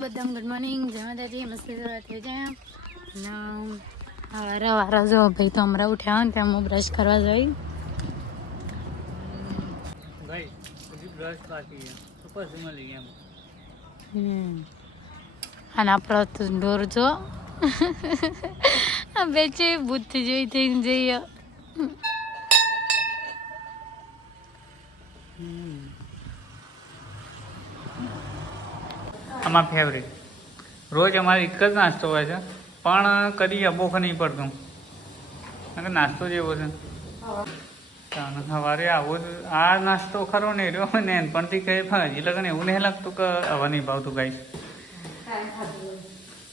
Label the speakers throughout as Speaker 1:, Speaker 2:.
Speaker 1: બધા good morning જય માતાજી મસ્તી થઈ જાય અને વારા વારા જો ભાઈ તો હમણાં ઉઠ્યા ને ત્યાં હું બ્રશ કરવા જઈ.
Speaker 2: ગયા.
Speaker 1: અને આપણો તો ઢોર જો. આ બે છે બુદ્ધ જોઈ થઈને જઈએ
Speaker 2: આમાં ફેવરેટ રોજ અમારે એક જ નાસ્તો હોય છે, પણ કદી અબોખ નહીં પડતું. કે નાસ્તો જેવો છે. તાને સવારે આવો આ નાસ્તો ખરો ને રહ્યો ને એનપણથી કહે ભાજી લગન એવું નહીં લાગતું કે હવે નહીં ભાવતું ગાઈ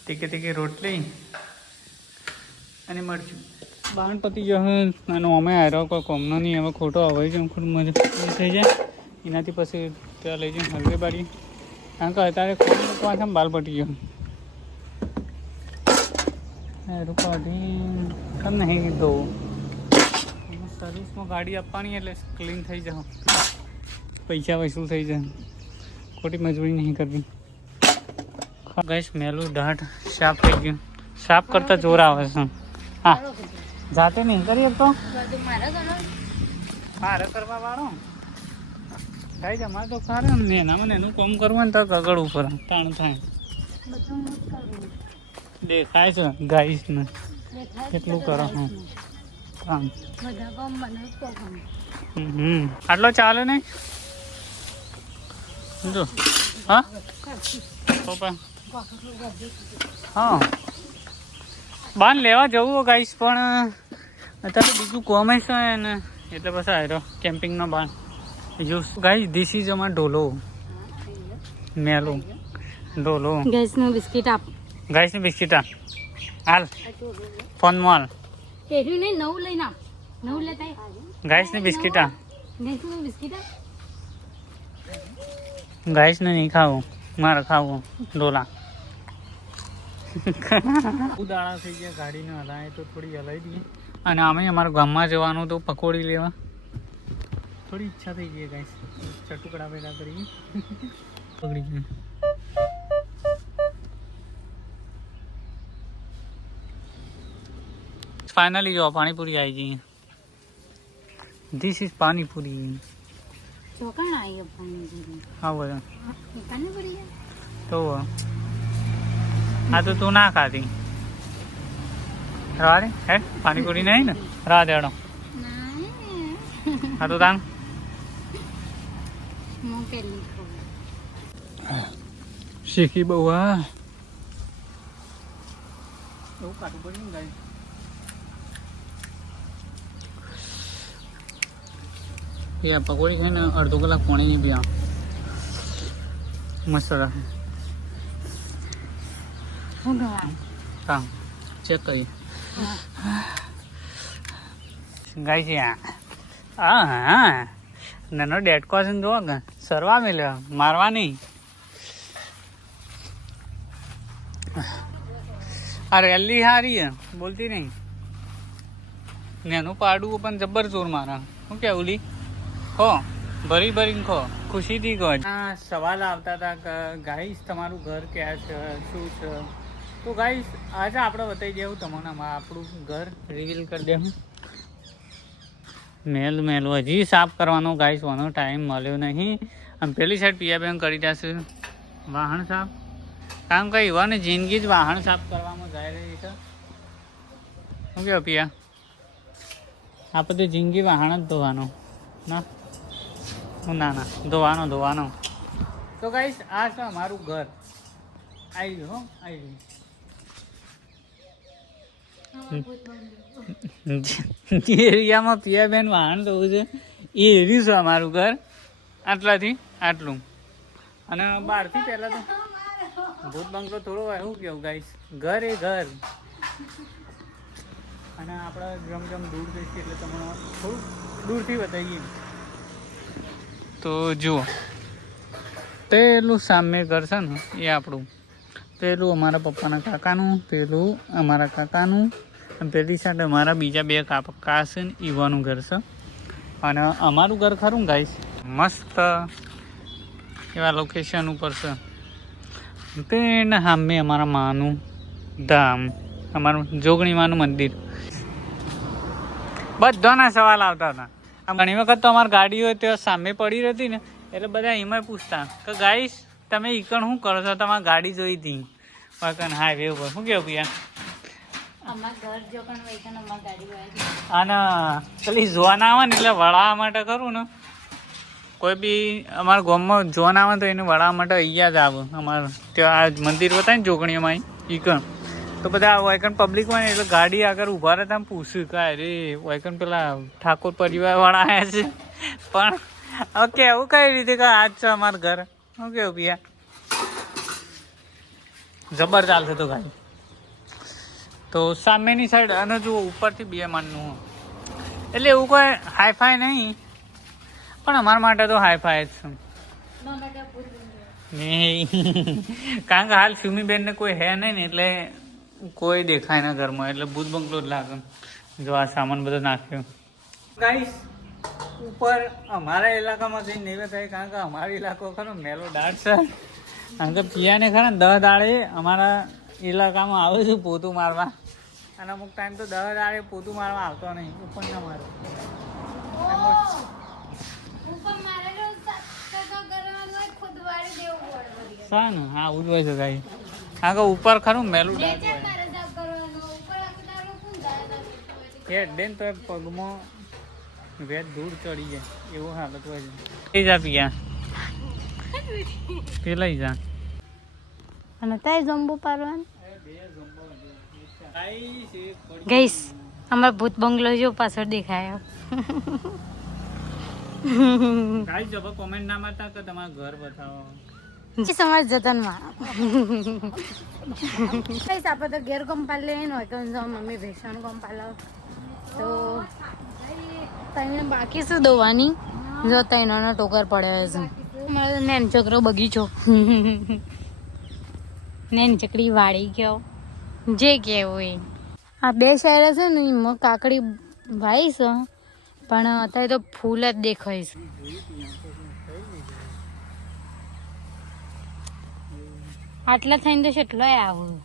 Speaker 2: ટીકે તીકે રોટલી અને મરચું. બાણ પતી ગયો અને અમે આવ્યો કોઈ કોમનો નહીં, હવે ખોટો આવે છે ખૂબ મજા થઈ જાય. એનાથી પછી ત્યાં લઈ જઈને હલકે બારી કારણ કે અત્યારે કોણ મૂકવા બાલ પટી ગયો કાઢી કેમ નહીં કીધું. સર્વિસમાં ગાડી આપવાની એટલે ક્લીન થઈ જાવ પૈસા વસૂલ થઈ જાય. ખોટી મજૂરી નહીં કરવી. ગઈશ મેલું દાઢ સાફ થઈ ગયું. સાફ કરતા જોર આવે છે. હા. જાતે નહીં કરી શકતો મારે કરવા વાળો? થાય અમારે તો ખરા ને એનામાં મને એનું કામ કરવું ને તો કગડ ઉપર તાણ થાય. દેખાય છે, ગાઈસ ને. કેટલું કરો, હા. કામ. હમ. આટલો ચાલે ને જો. હા? પપ્પા. હા. બાન લેવા જવું ગાઈશ પણ અત્યારે બીજું કોમે છે ને, એટલે પછી આવ્યો કેમ્પિંગનો બાન. બીજું ગાઈસ ધીસ ઇઝ અમાર ઢોલો. મેલો. ઢોલો.
Speaker 1: નું બિસ્કિટ આપ.
Speaker 2: ગાઈસની બિસ્કીટા હાલ. ફોનમાં મોલ
Speaker 1: પહેર્યું નહીં નવું લઈને આપ. નવું લેતા
Speaker 2: ગાઈસની બિસ્કીટા
Speaker 1: ગેસનું બિસ્કિટ આપ.
Speaker 2: ગાઈસને નહીં ખાવું. મારે ખાવું. ડોલા ઉદાળા થઈ ગયા ગાડીને હલાય તો થોડી હલાવી દઈએ. અને અમે અમારા ગામમાં જવાનું તો પકોડી લેવા. થોડી ઈચ્છા થઈ ગઈ ગાઈસ ચટુકડા પેલા કરીએ પકડી ગયું ફાઇનલી જો પાણીપુરી આવી જઈએ ધીસ ઇઝ પાણીપુરી
Speaker 1: ચોકણ આવી પાણી
Speaker 2: હા બધા
Speaker 1: પાણી પડી ગયા
Speaker 2: તો આ તો તું ના ખાધી રવા દે હે પાણીપુરી નહીં ને રવા દેડો
Speaker 1: ના
Speaker 2: આ તો તાન
Speaker 1: હું પહેલી ખાઉં
Speaker 2: શીખી બહુ હા. એવું કાઢવું પડ્યું ને ગાઈ આ પકોડી ખાઈને અડધો કલાક પાણી નહીં પીવા મસ્ત રાખે.
Speaker 1: હું
Speaker 2: ચેક કરી ગાય છે આ. હા હા. નાનો ડેટકો છે ને કે સરવા મેલ્યો. મારવાની આ રેલી હારી હે બોલતી નહીં. નેનું પાડું પણ જબ્બર જોર મારા. શું કે ઓલી ખો, ભરી ભરીને ખો. ખુશીથી કહો આ સવાલ આવતા હતા કે, ગાઈસ, તમારું ઘર ક્યાં છે? શું છે? તો ગાઈસ, આજે આપણે બતાવી દેવું તમને આપણું ઘર રિવીલ કરી દેવું. મેલ મેલ હજી સાફ કરવાનો ગાઈશ વાનો ટાઈમ મળ્યો નહીં. આમ પેલી સાઈડ પિયા બેન કરી જશે વાહન સાફ. કારણ કે યુવાની જિંદગી જ વાહન સાફ કરવામાં જાય રહી છે. શું કહો પિયા? આ બધી જિંદગી વાહન જ ધોવાનો. ના? ના ના. ધોવાનો ધોવાનો. તો ગાઈશ આ છે અમારું ઘર. આવી ગયું આવી ગયું. જે એરિયામાં પિયાબેન વાહન થવું છે એ એર્યું છે અમારું ઘર. આટલાથી આટલું. અને બહારથી પહેલાં તો ભૂત બંગલો થોડો એવું કેવું ગાઈશ ઘર એ ઘર. અને આપણે જમ જમ દૂર જઈશું એટલે તમને થોડું દૂરથી બતાવીએ. તો જુઓ. પેલું સામે ઘર છે ને, એ આપણું. પેલું અમારા પપ્પાના કાકાનું, પેલું અમારા કાકાનું, અને પેલી સાઈડ અમારા બીજા બે કાકા છે ને, ઈવાનું ઘર છે. અને અમારું ઘર ખરું ગાઈશ મસ્ત. એવા લોકેશન ઉપર છે. તેને સામે અમારા માનું ધામ, અમારું જોગણી માનું મંદિર. બધાના સવાલ આવતા હતા. આમ ઘણી વખત તો અમારી ગાડી હોય ત્યાં સામે પડી રહેતી ને, એટલે બધા એમાં પૂછતા કે ગાઈસ તમે ઈકણ શું કરો છો? તમારે ગાડી જોઈ હતી. વાકણ હાઈવે ઉપર શું કેવું
Speaker 1: હોય
Speaker 2: અને પેલી જોવા ના આવે ને એટલે વળાવવા માટે કરું ને. કોઈ બી અમારા ગામમાં જોવા ના આવે તો એને વળાવવા માટે અહીંયા જ આવે. અમારે ત્યાં મંદિર બતાવે ને જોગણીઓમાં ઈકણ તો બધા વાયકણ પબ્લિક હોય એટલે ગાડી આગળ ઊભા રહેતા પૂછ્યું કે અરે વાયકન પેલા ઠાકોર પરિવાર વાળા આવ્યા છે. પણ ઓકે કેવું કઈ રીતે કે આજ છે અમારું ઘર? શું કેવું પિયા? જબર ચાલશે તો ગાડી તો સામેની સાઈડ અને જુઓ, ઉપરથી બે માનનું એટલે એવું કોઈ હાઈફાઈ નહીં, પણ અમારા માટે તો હાઈફાઈ જ છે. કારણ કે હાલ બેનને કોઈ હે નહીં ને, એટલે કોઈ દેખાય ના ઘરમાં, એટલે ભૂત બંગલો જ લાગે. જો આ સામાન બધો નાખ્યો. ગાઈસ ઉપર અમારા ઇલાકામાં જઈને નહીં થાય કારણ કે અમારો ઇલાકો ખરો મેલો દાટ છે. કારણ કે પિયાને ખરા ને દહ દાડે અમારા ઇલાકામાં આવે છે પોતું મારવા. અને અમુક ટાઈમ તો દહ દાડે પોતું મારવા આવતો નહીં ઉપર ના મારે. સન હા એવું જ હોય છે ભાઈ કારણ કે ઉપર ખરું મેલું દાટ હોય. એ ડેન તો પગમાં વેદ દૂર ચડી જાય એવું હાલત હોય છે. લઈ જા પિયા પેલા જા.
Speaker 1: અને તાય જમ્બુ પારવાન ગઈસ અમારો ભૂત બંગલો જો પાછળ દેખાયો.
Speaker 2: ગાઈસ જબ કોમેન્ટ ના મારતા કે તમારું ઘર બતાવો.
Speaker 1: સમાજ જતનમાં કઈ આપણે તો ઘેર ગમપાલ લઈને હોય તો જો મમ્મી ભેસણ ગમપાલ તો તઈને બાકી શું દોવાની. જો તૈણનો ટોકર પડ્યો છે. મારો નેન છોકરો બગીચો. નેન ચકડી વાળી ગયો. જે કેવું એ આ બે શહેર છે ને એમાં કાકડી વાઈ છે પણ અત્યારે તો ફૂલ જ દેખાય છે. આટલા થઈને તો કેટલો આવું.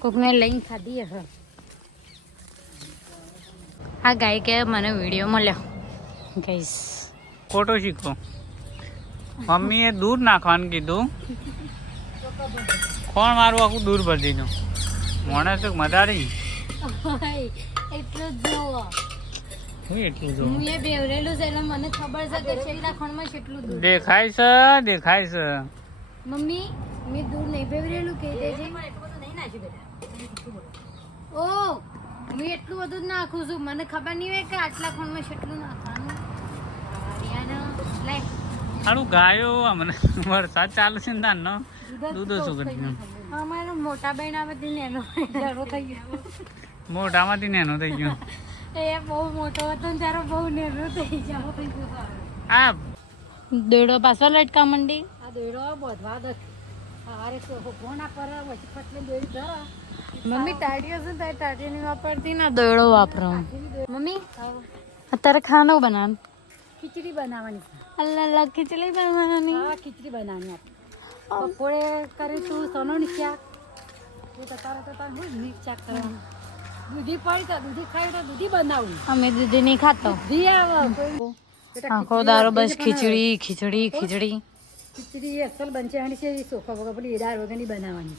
Speaker 1: કોકને લઈને ખાધી હશે. આ ગાય કે મને વીડિયો મળ્યો. ગઈશ
Speaker 2: ફોટો શીખો. મમ્મીએ દૂર નાખવાનું કીધું. કોણ મારું આખું દૂર ભરી દીધું? મોણે તો મદારી
Speaker 1: એટલું જ જોવો
Speaker 2: એટલું જોઉં?
Speaker 1: હું છે મને ખબર છે કે છેલ્લા ખણમાં કેટલું
Speaker 2: દેખાય છે દેખાય છે.
Speaker 1: મમ્મી મેં દૂર નહીં બેવરેલું કે દેજે. ઓ હું એટલું બધું જ નાખું છું. મને ખબર નહીં હોય કે આટલા ખણમાં કેટલું નાખવાનું.
Speaker 2: સારું ગાયો અમને વરસાદ ચાલુ છે ને તારનો દૂધ ઓછું કરી
Speaker 1: અમારો મોટા બેન આવે તે નેનો ઝાડો થઈ ગયો.
Speaker 2: મોટામાંથી નેનો થઈ ગયો.
Speaker 1: એ બહુ મોટો હતો ને ત્યારે બહુ નેનો થઈ ગયો.
Speaker 2: આ
Speaker 1: દોડો પાછો લટકા મંડી? આ દોડો બોધવા દે મમ્મી ટાટીઓ શું થાય ટાટીઓ નહીં વાપરતી ના દોડો વાપરો. મમ્મી અત્યારે ખાનો બનાવ.
Speaker 3: ખીચડી બનાવવાની
Speaker 1: અલ્લા અલ્લા ખીચડી બનાવવાની.
Speaker 3: હા ખીચડી બનાવવાની બપોરે કરીશું સોનોની શાક. તો તારે તો તારે હું મિક્સ શાક કરવાનું. દૂધી પડી તો દૂધી ખાઈ તો દૂધી બનાવું.
Speaker 1: અમે દૂધી નહીં ખાતો.
Speaker 3: ઘી આવે
Speaker 1: આખો દારો બસ ખીચડી ખીચડી ખીચડી.
Speaker 3: ખીચડી અસલ બનશે અને છે સોખા વગર પેલી દાળ વગરની બનાવવાની